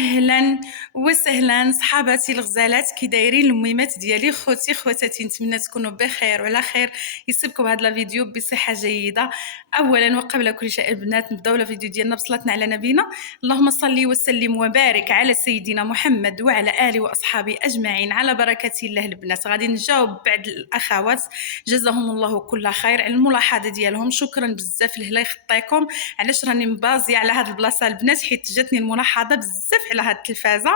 اهلا وسهلا صحاباتي الغزالات، كي دايرين الميمات ديالي؟ خوتي خواتاتي، نتمنى تكونوا بخير وعلى خير. يسبكم هذا الفيديو بصحه جيده. اولا وقبل كل شيء البنات، نبداو الفيديو ديالنا بصلاتنا على نبينا. اللهم صل وسلم وبارك على سيدنا محمد وعلى اله واصحابه اجمعين على بركه الله. البنات غادي نجاوب بعض الاخوات جزاهم الله كل خير على الملاحظه ديالهم. شكرا بزاف لله يخطيكم. علاش راني مبازيه على هذه البلاصه البنات؟ حيت جاتني الملاحظه بزاف على هذه التلفازه.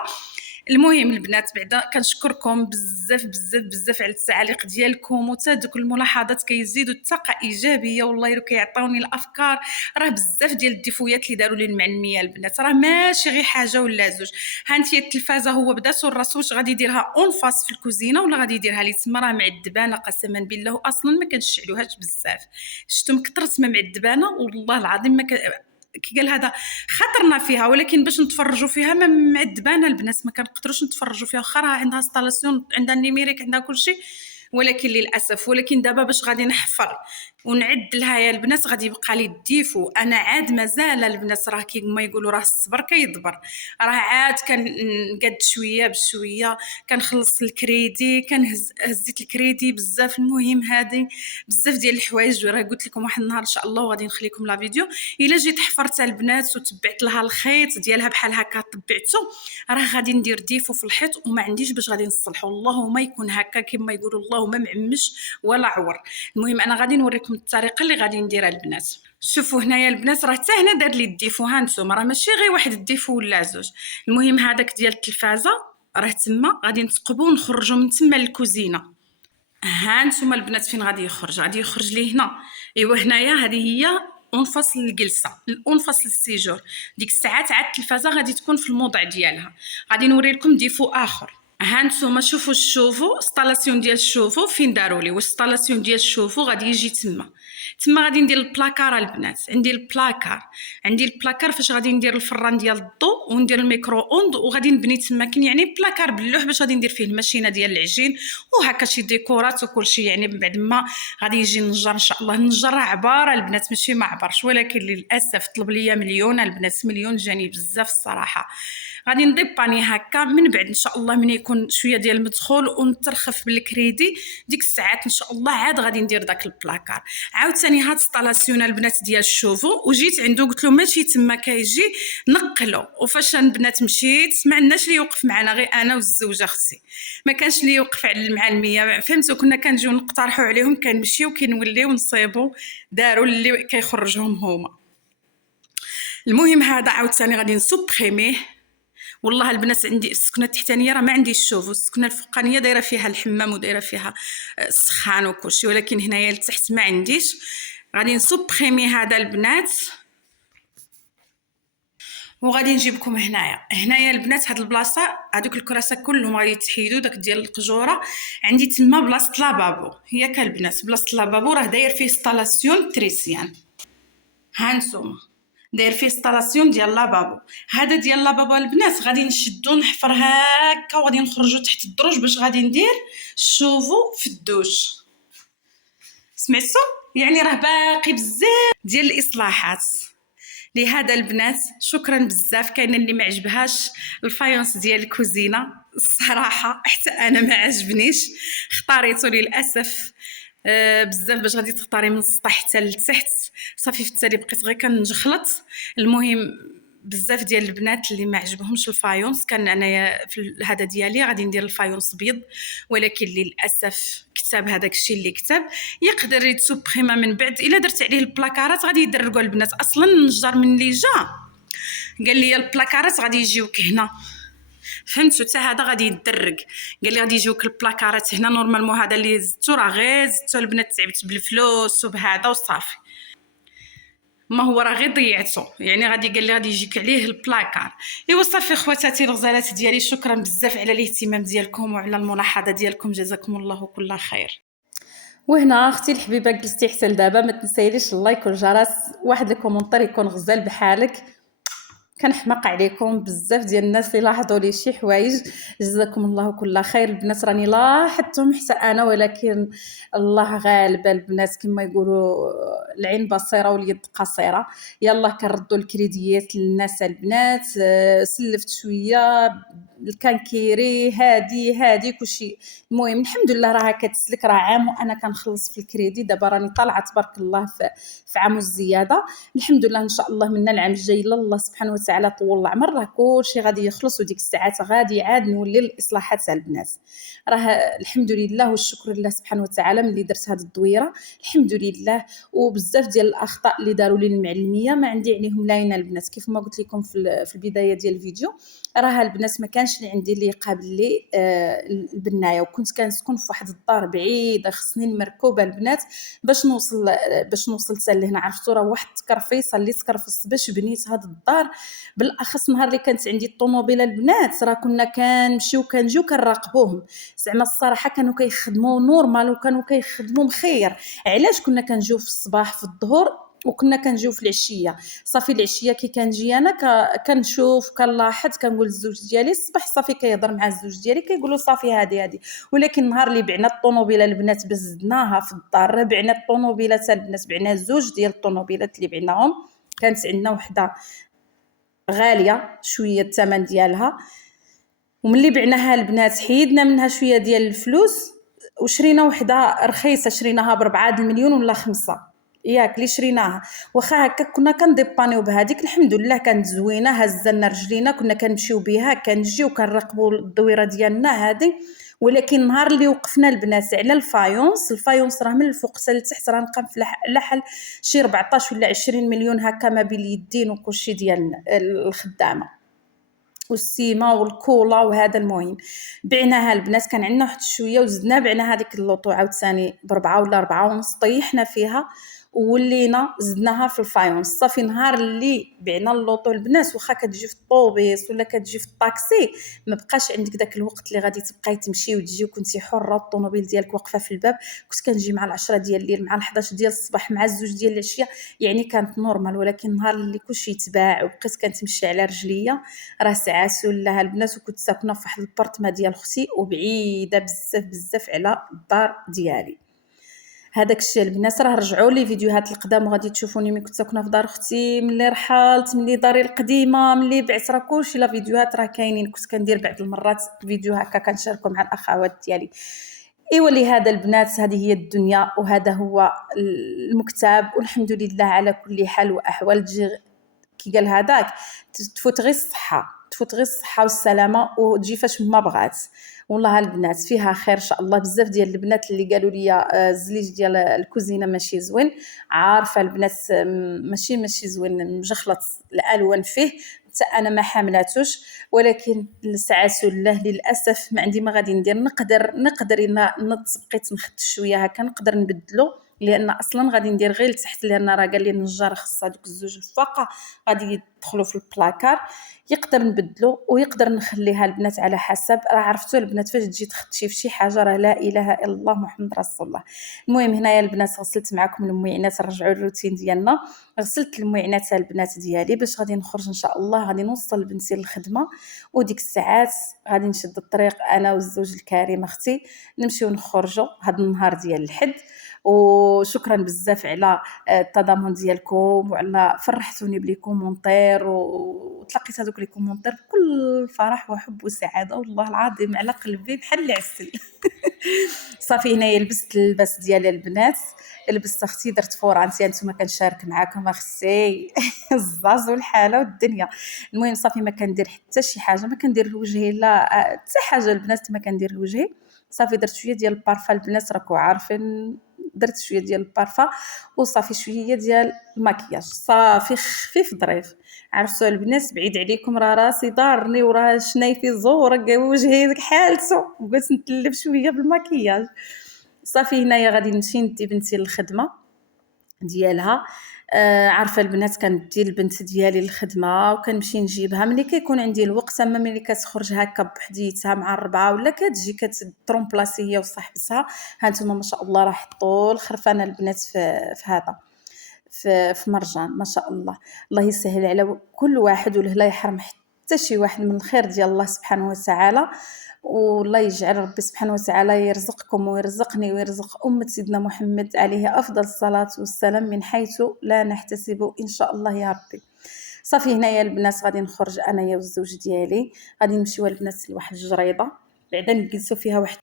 المهم البنات، بعدا كنشكركم بزاف بزاف بزاف على التعاليق ديالكم وتا دوك الملاحظات كيزيدوا الطاقه ايجابيه، والله كيعطيوني الافكار. راه بزاف ديال الديفويات اللي داروا لي المعلميه البنات، راه ماشي غير حاجه ولا زوج. هانتي التلفازه هو بدا سور راسو واش غادي يديرها اون فاس في الكوزينه ولا غادي يديرها لي تما؟ راه معذبانه قسما بالله، اصلا ما كنشعلوهاش بزاف. شفتم كثرت ما معذبانه والله العظيم. ما كي قال هذا خاطرنا فيها، ولكن باش نتفرجوا فيها ما معذبانه البنات، ما كنقدروش نتفرجوا فيها. واخا راه عندها انستالاسيون، عندها النيميريك، عندها كل شيء، ولكن للاسف. ولكن دابا باش غادي نحفر ونعد لها يا البنات غادي يبقى لي الديفو. انا عاد مازال البنات، راه كيما يقولوا راه الصبر كيضبر. راه عاد كنقاد شويه بشويه، كنخلص الكريدي، هزيت الكريدي بزاف. المهم هذه بزاف ديال الحوايج، راه قلت لكم واحد النهار ان شاء الله وغادي نخليكم لا فيديو. الا جيت حفرت البنات وتبعت لها الخيط ديالها بحال هكا طبعته، راه غادي ندير ديفو في الحيط وما عنديش باش غادي نصلحو. اللهم يكون هكا كما يقولوا، اللهم معمش ولا عور. المهم انا غادي نوريكم الطريقه اللي غادي نديرها البنات. شوفوا هنايا البنات، راه حتى هنا دار لي الديفو. ها نتوما، راه ماشي غير واحد الديفو ولا زوج. المهم هذاك ديال التلفازه راه تما غادي نثقبو ونخرجوا من تما للكوزينه. ها نتوما البنات فين غادي يخرج؟ غادي يخرج لي هنا. ايوا هنايا هذه هي اونفاصل الجلسه، الاونفاصل السيجور. ديك الساعات عاد التلفازه غادي تكون في الموضع ديالها. غادي نوري لكم ديفو اخر. ها نتوما شوفوا الشوفو، انستالاسيون ديال الشوفو فين داروا لي. واش انستالاسيون ديال الشوفو غادي يجي تما غادي ندير البلاكار البنات. عندي البلاكار فاش غادي ندير الفران ديال الضوء وندير الميكرو اوند وغادي نبني تما. كاين يعني بلاكار باللوح باش غادي ندير فيه الماشينه ديال العجين وهكا شي ديكورات وكل شيء. يعني بعد ما غادي يجي النجار ان شاء الله. النجار عباره البنات ماشي ما عبرش، ولكن للاسف طلب ليا مليون البنات، مليون جاني بزاف الصراحه. غادي نضيباني هكا من بعد ان شاء الله من يكون شويه ديال المدخول ونترخف بالكريدي. ديك الساعات ان شاء الله عاد غادي ندير داك البلاكار. عاوتاني هاد انستالاسيون البنات ديال الشوفو، وجيت عنده قلت له ماشي تما كيجي نقلو. وفاش البنات مشيت ما عندناش اللي يوقف معنا، غير انا والزوجه اختي، ما كانش اللي يوقف على المعلميه. فهمتوا؟ كنا كنجيو نقترحوا عليهم، كنمشيو كنوليو نصيبوا، داروا اللي كيخرجهم هما. المهم هذا عاوتاني غادي نسوبريميه. والله البنات عندي السكنه التحتانيه راه ما عنديش الشوفو، السكنه الفوقانيه دايره فيها الحمام ودايره فيها السخان وكلشي، ولكن هنايا لتحت ما عنديش. غادي نسوبريمي هذا البنات وغادي نجيبكم هنايا البنات. هاد البلاصه هذوك الكراسه كلهم غادي يتحيدوا. داك ديال القجوره عندي تما بلاصه لابابو. هي كالبنات بلاصه لابابو راه داير فيه انستالاسيون تريسيان. ها نتوما داير فيه انستالاسيون ديال لابابو. هذا ديال لابابو البنات غادي نشدو نحفر هكا وغادي نخرجوا تحت الدروج باش غادي ندير شوفو في الدوش. سمعتوا؟ يعني راه باقي بزاف ديال الاصلاحات. لهذا البنات شكرا بزاف. كاين اللي ما عجبهاش الفايونس ديال الكوزينه الصراحه، حتى انا ما عجبنيش، اختاريته للاسف بزاف باش غادي تختاري من السطح حتى لتحت. صافي في التالي بقيت غير كنجخلط. المهم بزاف ديال البنات اللي ما عجبهمش الفايونس، كان انايا في هذا ديالي غادي ندير الفايونس بيض، ولكن للاسف كتاب هذاك الشيء اللي كتب يقدر يتسوبريما من بعد. الا درت عليه البلاكارات غادي يدرقوا البنات. اصلا النجار من اللي جا قال لي البلاكارات غادي يجيوك هنا، فهمتوا؟ حتى هذا غادي يدرق. قال لي غادي يجيوك البلاكارات هنا نورمالمون. هذا اللي زدتو راه غير زدتو البنات، تعبت بالفلوس وبهذا وصافي، ما هو راه غير ضيعته. يعني غادي قال لي غادي يجيك عليه البلاكار. ايوا صافي خواتاتي الغزالات ديالي، شكرا بزاف على الاهتمام ديالكم وعلى الملاحظه ديالكم، جزاكم الله كل خير. وهنا اختي الحبيبه جلستي حتى لدابا، ما تنسايليش اللايك والجرس، واحد الكومونتير يكون غزال بحالك. كنحماق عليكم بزاف ديال الناس اللي لاحظوا لي شي حوايج. جزاكم الله كل خير البنات، راني لاحظتهم حتى انا، ولكن الله غالب البنات كما يقولوا، العين بصيره واليد قصيره. يلا كنردوا الكريديات للناس البنات. سلفت شويه، كان كيري هادي كلشي. المهم الحمد لله راه كتسلك، راه عام وانا كنخلص في الكريدي. دابا راني طالعه تبارك الله في عام الزياده. الحمد لله ان شاء الله من العام الجاي الله سبحانه وتعالى طول العمر راه كلشي غادي يخلص، وديك الساعات غادي عاد نولي الاصلاحات تاع البنات. راه الحمد لله والشكر لله سبحانه وتعالى ملي درت هذه الدويره، الحمد لله. وبزاف ديال الاخطاء اللي داروا لي المعلميه ما عندي عليهم لاينه البنات. كيف ما قلت لكم في البدايه ديال الفيديو، راه البنات ما كانش اللي عندي اللي يقابل لي البنايه، وكنت كنسكن في واحد الدار بعيده، خصني المركوبه البنات باش نوصل حتى لهنا. عرفتوا راه واحد التكرفيصه اللي تكرفصت باش بنيت هاد الدار. بالاخص نهار اللي كانت عندي الطوموبيله البنات، راه كنا كنمشيو كنجيو كنراقبوهم. زعما الصراحه كانوا كيخدموا نورمال وكانوا كيخدموا مخير. علاش كنا كنجيو في الصباح في الظهر وكنا كنجيو في العشيه؟ صافي العشيه كي كنجي انا كنشوف كنلاحظ كنقول الزوج ديالي الصباح صافي كيهضر مع الزوج ديالي كيقولوا صافي هادي. ولكن نهار اللي بعنا الطوموبيله البنات بزدناها في الدار، بعنا الطوموبيله تاع البنات، بعنا زوج ديال الطوموبيلات اللي بعناهم. كانت عندنا وحده غاليه شويه الثمن ديالها، وملي بعناها البنات حيدنا منها شويه ديال الفلوس وشرينا وحده رخيصه، شريناها ب4 المليون ولا 5 ياك اللي شريناها. واخا هكا كنا كنديبانيو بهذيك، الحمد لله كانت زوينه، هزلنا رجلينا، كنا كنمشيو بها كنجيو كنراقبوا الدويره ديالنا هذه. ولكن نهار اللي وقفنا البنات على الفايونس راه من الفوق حتى لتحت راه نقام في لحل شي 14 ولا 20 مليون هكا ما بين اليدين وكلشي ديال الخدامه والسيما والكولا وهذا. المهم بعناها البنات، كان عندنا واحد شويه وزدنا بعنا هذيك اللوطو عاوتاني ب4 ولا 4 ونص، طيحنا فيها ولينا زدناها في الفايونس. صافي نهار اللي بعنا اللوطو البنات، واخا كتجي في الطوبيس ولا كتجي في الطاكسي ما بقاش عندك داك الوقت اللي غادي تبقاي تمشي وتجي وكنتي حره الطوموبيل ديالك واقفه في الباب. كنت كنجي مع 10 ديال الليل، مع 11 ديال الصباح، مع 2 ديال العشيه، يعني كانت نورمال. ولكن النهار اللي كلشي يتباع وبقيت كنتمشي على رجليا راه ساعات ولا البنات. وكنت ساكنه في واحد البارطما ديال اختي وبعيده بزاف على الدار ديالي. هذاك الشيء البنات راه رجعوا لي فيديوهات القدام وغادي تشوفوني ملي كنت ساكنه في دار اختي، ملي رحلت، ملي داري القديمه، ملي بعت، راه كلشي لا فيديوهات راه كاينين. كنت كندير بعض المرات فيديو هكا كنشاركو مع الاخوات ديالي. ايوا لهذا البنات هذه هي الدنيا وهذا هو المكتب. والحمد لله على كل حال واحوال. تجي كي قال هذاك تفوت غير الصحه، تفوت غير الصحه والسلامه وتجي فاش ما بغات. والله البنات فيها خير ان شاء الله. بزاف ديال البنات اللي قالوا لي الزليج ديال الكوزينه ماشي زوين، عارفه البنات ماشي زوين، مجخلط الالوان فيه، حتى انا ما حاملاتوش. ولكن ساعات الله للاسف ما عندي ما غادي ندير. نقدر ان بقيت نخدش شويه هكا نقدر نبدلو، لان اصلا غادي ندير غير لتحت، لان راه قال لي النجار خصها دوك الزوج الفاقه غادي يدخلوا في البلاكار. يقدر نبدلو ويقدر نخليها البنات على حسب. راه عرفتوا البنات فاش تجي تخدشي في شي حاجه راه لا اله الا الله محمد رسول الله. المهم هنايا البنات غسلت معكم المعينات، نرجعوا للروتين ديالنا. غسلت المعينات البنات ديالي باش غادي نخرج ان شاء الله، غادي نوصل بنتي للخدمه. وديك الساعات غادي نشد الطريق انا والزوج الكريم اختي، نمشيو نخرجوا هذا النهار ديال الحد. وشكرا بزاف على التضامن ديالكم وعلى فرحتوني بلي كومونتير، وتلقيت هذوك لي كومونتير بكل فرح وحب وسعاده والله العظيم على قلبي بحال العسل. صافي هنايا لبست اللباس ديال البنات، لبست اختي، درت فورانتي انتما كنشارك معاكم اختي الزاز والحاله والدنيا. المهم صافي ما كندير حتى شي حاجه، ما كندير لوجهي لا حتى حاجه البنات، ما كندير لوجهي. صافي درت شويه ديال البارفا البنات راكو عارفين، درت شويه ديال البارفا وصافي شويه ديال المكياج صافي خفيف ظريف. عرفتوا البنات بعيد عليكم راه راسي ضارني وراه شنايفي زور وجهي ديك حالته، بغيت نتلف شويه بالمكياج. صافي هنايا غادي نمشي ندي بنتي للخدمه ديالها. عارفه البنات كندي البنت ديالي للخدمه وكنمشي نجيبها ملي كيكون عندي الوقت. اما ملي كتخرج هكا بحديتها مع الربعه ولا كتجي كترومبلاسي هي وصاحبتها، ها نتوما ما شاء الله راه حطوا الخرفانه البنات في هذا في مرجان ما شاء الله. الله يسهل على كل واحد ولا يحرم حتى شي واحد من الخير ديال الله سبحانه وتعالى. والله يجعل ربي سبحانه وتعالى يرزقكم ويرزقني ويرزق أمة سيدنا محمد عليه أفضل الصلاة والسلام من حيث لا نحتسب إن شاء الله يا ربي. صافي هنايا البنات غادي نخرج انايا والزوج ديالي، غادي نمشيو البنات لواحد الجريده بعدا نجلسوا فيها واحد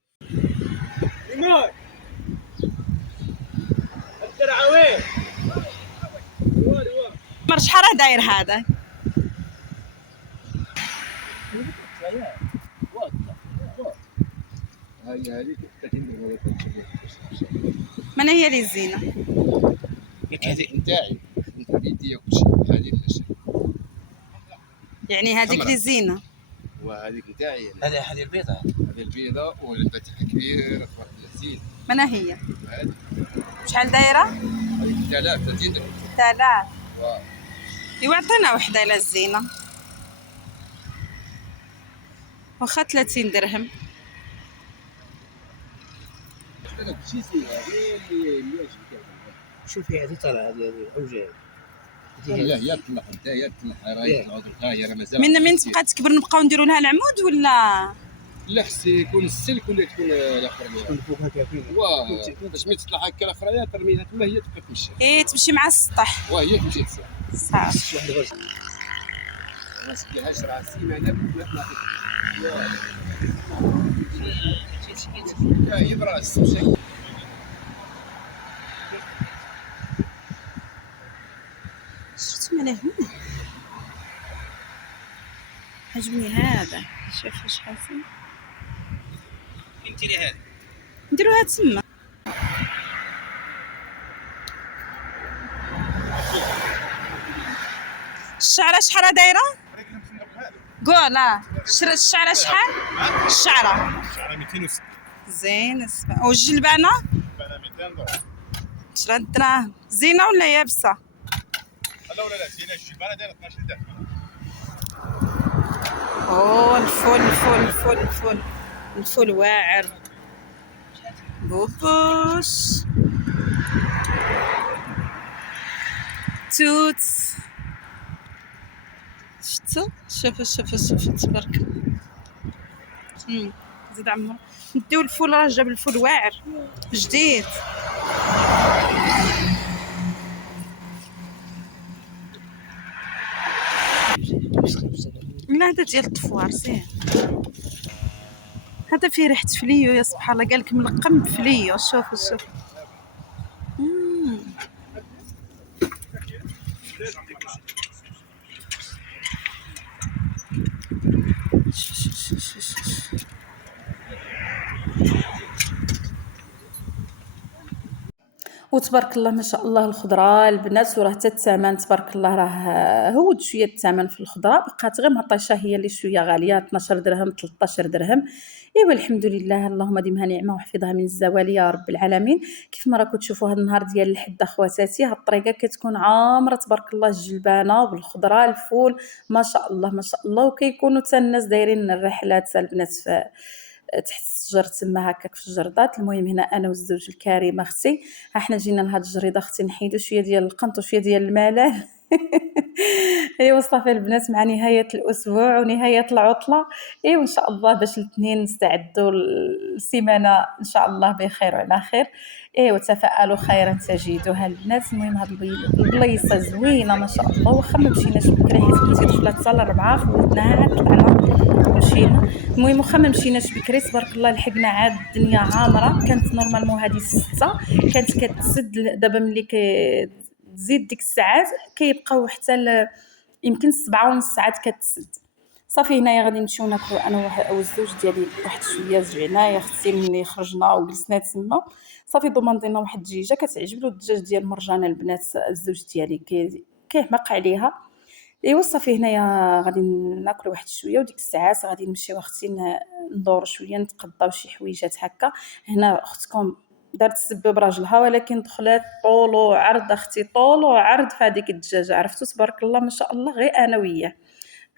مر. شحال داير هذا؟ من هي اللي زينه؟ هذيك نتاعي انت بيدي كلشي هذه ماشي يعني هذيك اللي زينه وهذيك نتاعي هذه البيضة، هذه البيضة والفتحة كبيرة واحد الزين. من هي؟ هذه شحال دايره؟ هذيك 30 درهم. 3000. يعطينا وحده الى الزينه واخا 30 درهم. انا كلشي زين هذه اللي عجبتك. شوفي هذه طالعة هذه الحوجة هي تطلع انت هي تطلع راهي العذر هي راه مازال من تبقى تكبر نبقاو نديروا لها العمود ولا لا خص يكون السلك ولا تكون الاخرى تكون فوق هكا فين باش ما تطلع هكا الاخرى ترميها تما هي تبقى تمشي تمشي مع السطح وهي تمشي تصير صافي. واحد غرز ما سقيهاش راه سيمانه ما طلعت هي براس مشي شفت من هنا عجبني هذا. شوف واش حاسين انت لي هذا نديروها تما. الشعره شحال دايره؟ قول الشعره شحال؟ الشعره 260 زين. والجلبانه 200 درهم 10 دراهم. زينه ولا يابسه؟ لا ولا لا زينه الجبانه دايره 12 درهم. الفول واعر بوبوش توت. شفتو؟ شوف تبارك. زيد عمر نديو الفول. راه جاب الفول واعر جديد. لا هذا ديال الطفوار زين. هذا فيه ريحه فليو يا سبحان الله. قالك ملقم بفليو. شوف وتبارك الله ما شاء الله الخضره البنات. وراه حتى الثمن تبارك الله راه هود شويه الثمن في الخضره. بقات غير مطيشه هي اللي شويه غاليه 12 درهم 13 درهم. ايوا الحمد لله اللهم ديمها نعمه وحفظها من الزوال يا رب العالمين. كيف ما راكم تشوفوا هذا النهار ديال الحد خواتاتي هاد الطريقه كتكون عامره تبارك الله الجلبانه بالخضره الفول ما شاء الله ما شاء الله. وكيكونوا حتى الناس دايرين الرحلات البنات في تحت الشجر تما هكاك في الجردات. المهم هنا انا والزوج الكريم اختي احنا جينا لهاد الجريده اختي نحيدو شويه ديال القنط وشويه ديال الملال. ايوا صافي البنات مع نهايه الاسبوع ونهايه العطله. ايوا ان شاء الله باش الاثنين نستعدوا السيمانه ان شاء الله بخير وعلى خير. ايوا تفائلوا خيرا تجدوها البنات. المهم هاد البليصه زوينه ما شاء الله. واخا ما مشيناش بكري حيت كنتي دخلت حتى ل4 خديتناها عاد طلعنا مشينا. المهم واخا ما مشيناش بكري تبارك الله لحقنا عاد الدنيا عامره. كانت نورمالمون هذه 6 كانت كتسد. دابا ملي تزيد ديك الساعات كيبقاو حتى يمكن 7:30 ساعات كتسد. صافي هنايا غادي نمشيو ناكلو انا والزوج ديالي واحد شويه زعنا يا اختي. ملي خرجنا وجلسنا تما صافي ضمننا واحد الدجاجه كتعجبلو الدجاج ديال مرجان البنات. الزوج ديالي كيحماق عليها. ايوا صافي هنايا غادي ناكلو واحد شويه وديك الساعات غادي نمشيو اختي ندور شويه نتقضاو شي حويجات هكا. هنا اختكم دارت السبه براجلها ولكن دخلات طول وعرض اختي طول وعرض في هذيك الدجاجه. عرفتوا تبارك الله ما شاء الله غير انا وياه.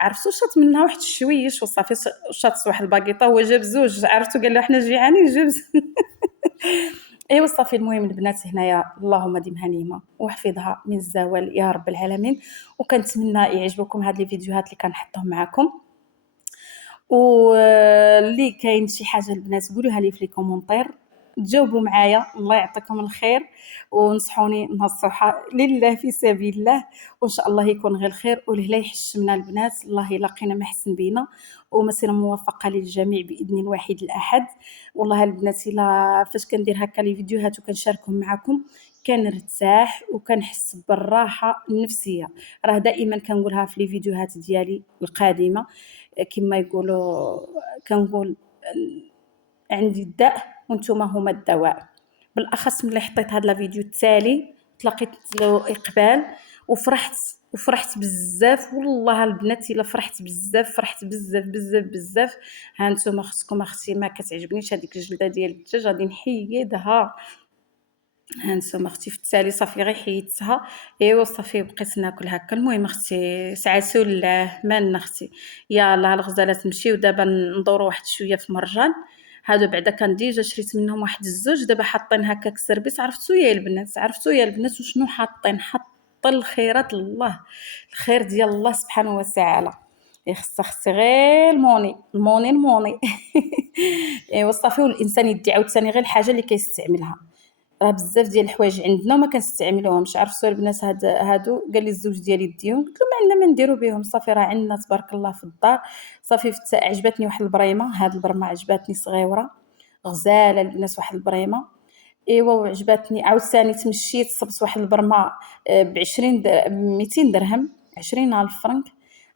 عرفتوا شات منها واحد الشويش وصافي شات واحد الباكيطه. هو جاب زوج عرفتوا قال له حنا جيعانين جاب ايوا صافي. المهم البنات هنايا اللهم ديمها نيمه وحفظها من الزوال يا رب العالمين. وكنتمنى يعجبكم هاد لي فيديوهات اللي كنحطهم معكم. واللي كاين شي حاجه البنات قولوها لي في لي كومونتير، تجاوبوا معايا الله يعطيكم الخير، ونصحوني نصيحه لله في سبيل الله، وان شاء الله يكون غير الخير ولهلا يحشمنا البنات، الله يلاقينا ما حسن بينا، ومسيره موفقه للجميع باذن الواحد الاحد. والله البنات الا فاش كندير هكا لي فيديوهات وكنشاركهم معكم كنرتاح وكنحس بالراحه النفسيه. راه دائما كنقولها في لي فيديوهات ديالي القادمه، كما يقولوا كنقول عندي الداء وانتوما هما الدواء. بالاخص ملي حطيت هذا الفيديو التالي تلقيت له اقبال وفرحت بزاف. والله البنات الا فرحت بزاف بزاف. ها نتوما خصكم اختي ما كتعجبنيش هذيك الجلده ديال الدجاج غادي نحيدها. ها نتوما اختي في التالي صافي غير حيدتها. ايوا صافي بقيت ناكل هكا. المهم اختي سعاسو الله مالنا اختي. يلاه الغزالات نمشيو دابا ندورو واحد شويه في مرجان. هادو بعدا كان ديجا شريت منهم واحد الزوج، دابا حاطين هكاك السربيس. عرفتو يا البنات وشنو حاطين؟ الخيرات الله، الخير ديال الله سبحانه وتعالى. خص اختي غير الموني ايوا صافي. والانسان يدي عاوتاني غير الحاجه اللي كيستعملها. راه بزاف ديال الحوايج عندنا وما كنستعملوهمش. عرفتوا البنات هادو قال لي الزوج ديالي ديهم، قلت له ما عندنا ما نديرو بهم. صافي راه عندنا تبارك الله في الدار. صافي عجبتني واحد البريمه، هاد البرمه عجبتني صغيره غزاله البنات، واحد البريمه. ايوا وعجبتني عاوتاني. تمشيت صبت واحد البرمه ب20 200 درهم، 20,000 فرنك،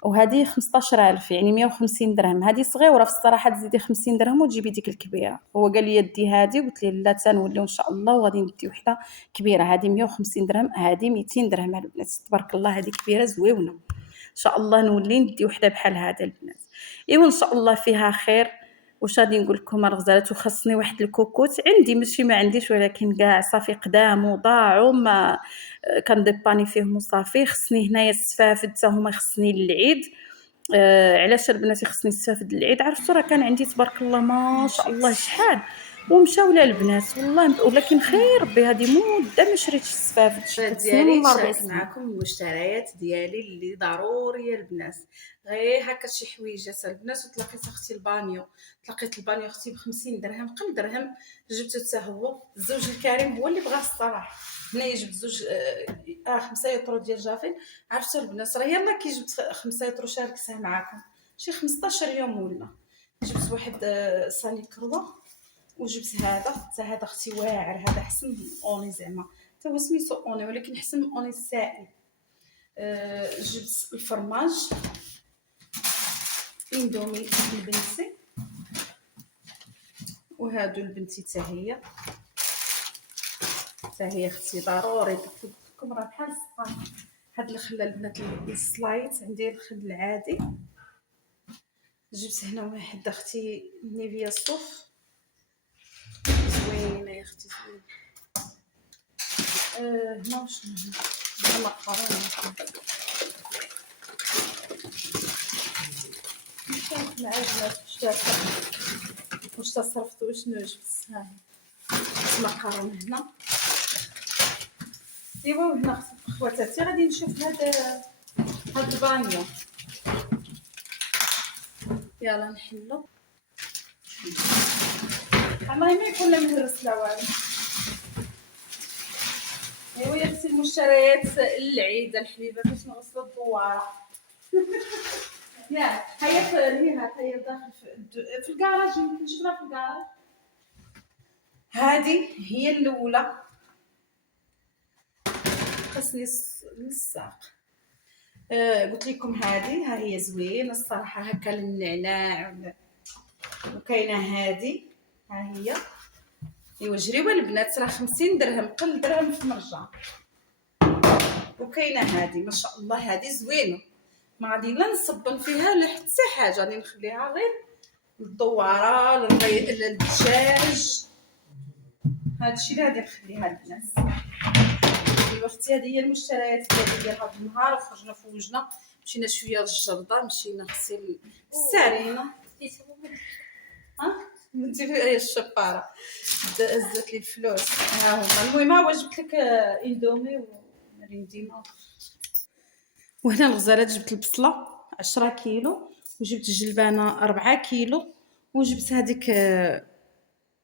وهذه 15,000 يعني 150 درهم. هذه صغيره في الصراحه، تزيدي 50 درهم وتجيبي ديك الكبيره. هو قال لي دي هذه، قلت ليه لا تنوليو ان شاء الله وغادي ندي وحده كبيره. هذه 150 درهم، هذه 200 درهم البنات. تبارك الله هذه كبيره زويونه، ان شاء الله نولي ندي وحده بحال هذا البنات. ايوا ان شاء الله فيها خير. واش غادي نقول لكم الغزالات؟ وخصني واحد الكوكوت عندي، ماشي ما عنديش، ولكن كاع صافي قدام وضاعوا ما كنديباني فيهم وصافي. خصني هنايا السفافد حتى هما خصني للعيد. علاش البنات خصني السفافد للعيد؟ عرفتوا راه كان عندي تبارك الله ما شاء الله شحال ومشاو البنات والله. ولكن خير ربي هذه مده ما شريتش السفافد. شفت ديالي نشارك معكم المشتريات ديالي اللي ضروريه البنات. غير هكا شي حويجات البنات. وتلاقيت اختي البانيو، اختي ب50 درهم، قل درهم جبته حتى هو. الزوج الكريم هو اللي بغاه الصراحه. هنايا جبت زوج 5 يطرو ديال جافين. عرفتوا البنات راه يلاه كي جبت 5 يطرو شاركتها معكم شي 15 يوم ولا. جبت واحد صاني كروه، وجبت هذا حتى هذا اختي واعر. هذا حسن من اوني زعما، حتى هو سميتو اوني ولكن حسن من اوني السائل. جبت الفرماج اندومي لبنتي، وهادو لبنتي حتى هي اختي ضروري. قلت لكم راه بحال الصفان. هاد الخله البنات السلايت عندي، الخل العادي. جبت هنا واحد اختي نيفيا صوف زوينه يا اختي زوينه. هنا وشنو هنا مقرونه مشات مع البنات. واش تصرفت وشنو جبت؟ ها هي مقرونه هنا. ايوا وهنا خواتاتي غادي نشوف هاد البانيو. يلا نحلو. والله ما يكون لا مهرس لا والو. ايوا يا اختي المشتريات للعيد الحبيبه باش نغسلوا الدواره. يا هي داخل في الكراج. يمكن شفنا في الكراج. هذه هي الاولى خصني للساق. قلت لكم هذه ها هي زوينه الصراحه هكا النعناع. وكاينه هذه ها هي. ايوا جريوه البنات راه 50 درهم، قل درهم في مرجان. وكاينه هذه ما شاء الله هذه زوينه، ما غادي لا نصبن فيها لا حتى حاجه، غادي نخليها غير للدواره للدجاج. هادشي اللي غادي نخليها البنات. اختي هذه هي المشتريات ديال هذا النهار. خرجنا فوجنا مشينا شويه للجرده، مشينا خصي السارينه. ها ندير عليه الشفاره زات لي الفلوس. ها هما. المهم ها هو جبت لك اندومي ومريندينا. وهنا الغزالات جبت البصله 10 كيلو، وجبت الجلبانه 4 كيلو، وجبت هذيك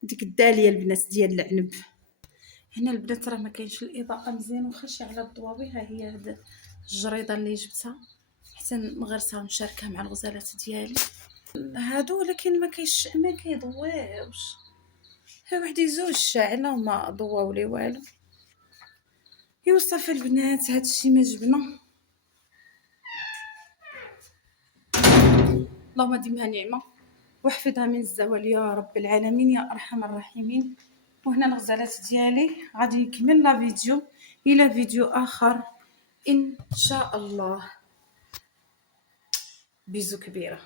ديك الداليه البنات ديال العنب. هنا البنات راه ما كاينش الاضاءه مزيان وخاشي على الضواوي. ها هي هاد الجريده اللي جبتها حتى نغرسها ونشاركها مع الغزالات ديالي هادو، ولكن ما كيضويوش. ها وحدي زوج شاعله وما ضواو لي والو. ايوا صافي البنات، هادشي ما جبنا. اللهم ديمها نعمه واحفظها من الزوال يا رب العالمين يا ارحم الراحمين. وهنا الغزالات ديالي غادي نكمل لا فيديو الى فيديو اخر ان شاء الله. بيزو كبيره.